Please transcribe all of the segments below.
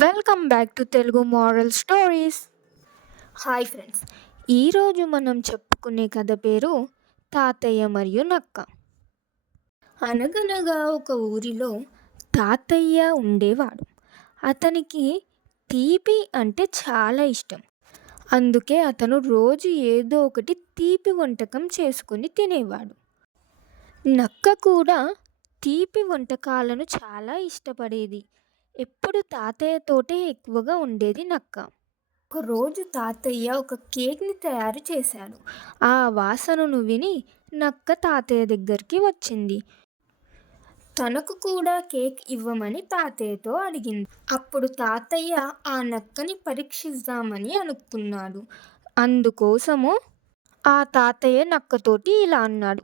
Welcome back to Telugu moral stories hi friends ఈరోజు మనం చెప్పుకునే కథ పేరు తాతయ్య మరియు నక్క. అనగనగా ఒక ఊరిలో తాతయ్య ఉండేవాడు. అతనికి తీపి అంటే చాలా ఇష్టం. అందుకే అతను రోజు ఏదో ఒకటి తీపి వంటకం చేసుకుని తినేవాడు. నక్క కూడా తీపి వంటకాలను చాలా ఇష్టపడేది. ఎప్పుడు తాతయ్యతోటే ఎక్కువగా ఉండేది నక్క. ఒకరోజు తాతయ్య ఒక కేక్ని తయారు చేశాడు. ఆ వాసనను విని నక్క తాతయ్య దగ్గరికి వచ్చింది. తనకు కూడా కేక్ ఇవ్వమని తాతయ్యతో అడిగింది. అప్పుడు తాతయ్య ఆ నక్కని పరీక్షిద్దామని అనుకున్నాడు. అందుకోసము ఆ తాతయ్య నక్కతోటి ఇలా అన్నాడు.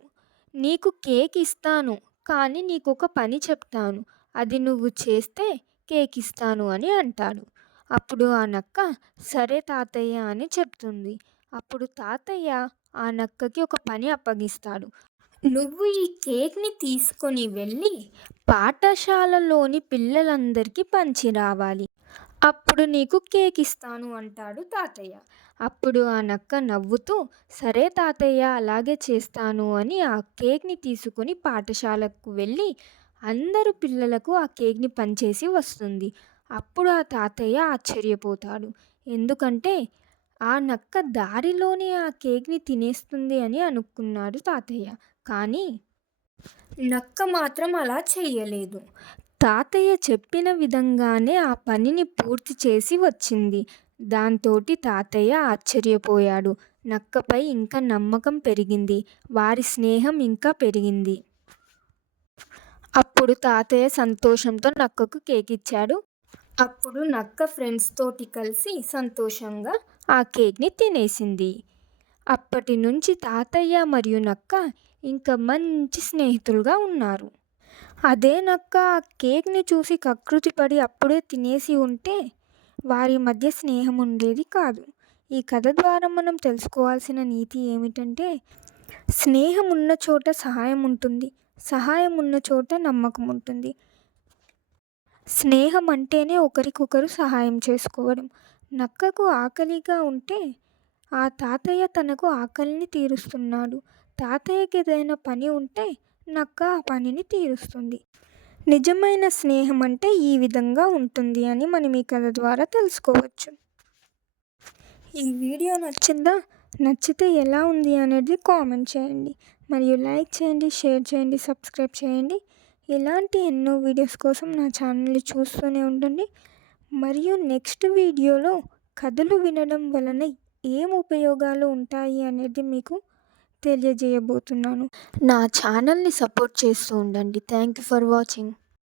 నీకు కేక్ ఇస్తాను కానీ నీకు ఒక పని చెప్తాను. అది నువ్వు చేస్తే కేక్ ఇస్తాను అని అంటాడు. అప్పుడు ఆ నక్క సరే తాతయ్య అని చెప్తుంది. అప్పుడు తాతయ్య ఆ నక్కకి ఒక పని అప్పగిస్తాడు. నువ్వు ఈ కేక్ని తీసుకొని వెళ్ళి పాఠశాలలోని పిల్లలందరికీ పంచి రావాలి. అప్పుడు నీకు కేక్ ఇస్తాను అంటాడు తాతయ్య. అప్పుడు ఆ నక్క నవ్వుతూ సరే తాతయ్య అలాగే చేస్తాను అని ఆ కేక్ని తీసుకొని పాఠశాలకు వెళ్ళి అందరు పిల్లలకు ఆ కేక్ని పంచేసి వస్తుంది. అప్పుడు ఆ తాతయ్య ఆశ్చర్యపోతాడు. ఎందుకంటే ఆ నక్క దారిలోనే ఆ కేక్ని తినేస్తుంది అని అనుకున్నాడు తాతయ్య. కానీ నక్క మాత్రం అలా చేయలేదు తాతయ్య చెప్పిన విధంగానే ఆ పనిని పూర్తి చేసి వచ్చింది. దాంతోటి తాతయ్య ఆశ్చర్యపోయాడు. నక్కపై ఇంకా నమ్మకం పెరిగింది. వారి స్నేహం ఇంకా పెరిగింది. అప్పుడు తాతయ్య సంతోషంతో నక్కకు కేక్ ఇచ్చాడు అప్పుడు నక్క ఫ్రెండ్స్ తోటి కలిసి సంతోషంగా ఆ కేక్ని తినేసింది. అప్పటి నుంచి తాతయ్య మరియు నక్క ఇంకా మంచి స్నేహితులుగా ఉన్నారు. అదే నక్క ఆ కేక్ని చూసి కకృతి పడి అప్పుడే తినేసి ఉంటే వారి మధ్య స్నేహం ఉండేది కాదు. ఈ కథ ద్వారా మనం తెలుసుకోవాల్సిన నీతి ఏమిటంటే స్నేహం ఉన్న చోట సహాయం ఉంటుంది. సహాయం ఉన్న చోట నమ్మకం ఉంటుంది. స్నేహం అంటేనే ఒకరికొకరు సహాయం చేసుకోవడం. నక్కకు ఆకలిగా ఉంటే ఆ తాతయ్య తనకు ఆకలిని తీరుస్తున్నాడు. తాతయ్యకి ఏదైనా పని ఉంటే నక్క ఆ పనిని తీరుస్తుంది. నిజమైన స్నేహం అంటే ఈ విధంగా ఉంటుంది అని మనం ఈ కథ ద్వారా తెలుసుకోవచ్చు. ఈ వీడియో నచ్చిందా? నచ్చితే ఎలా ఉంది అనేది కామెంట్ చేయండి. మరియు లైక్ చేయండి షేర్ చేయండి సబ్స్క్రైబ్ చేయండి. ఇలాంటి ఎన్నో వీడియోస్ కోసం నా ఛానల్ని చూస్తూనే ఉండండి. మరియు నెక్స్ట్ వీడియోలో కథలు వినడం వలన ఏం ఉపయోగాలు ఉంటాయి అనేది మీకు తెలియజేయబోతున్నాను. నా ఛానల్ని సపోర్ట్ చేస్తూ ఉండండి. Thank you for watching.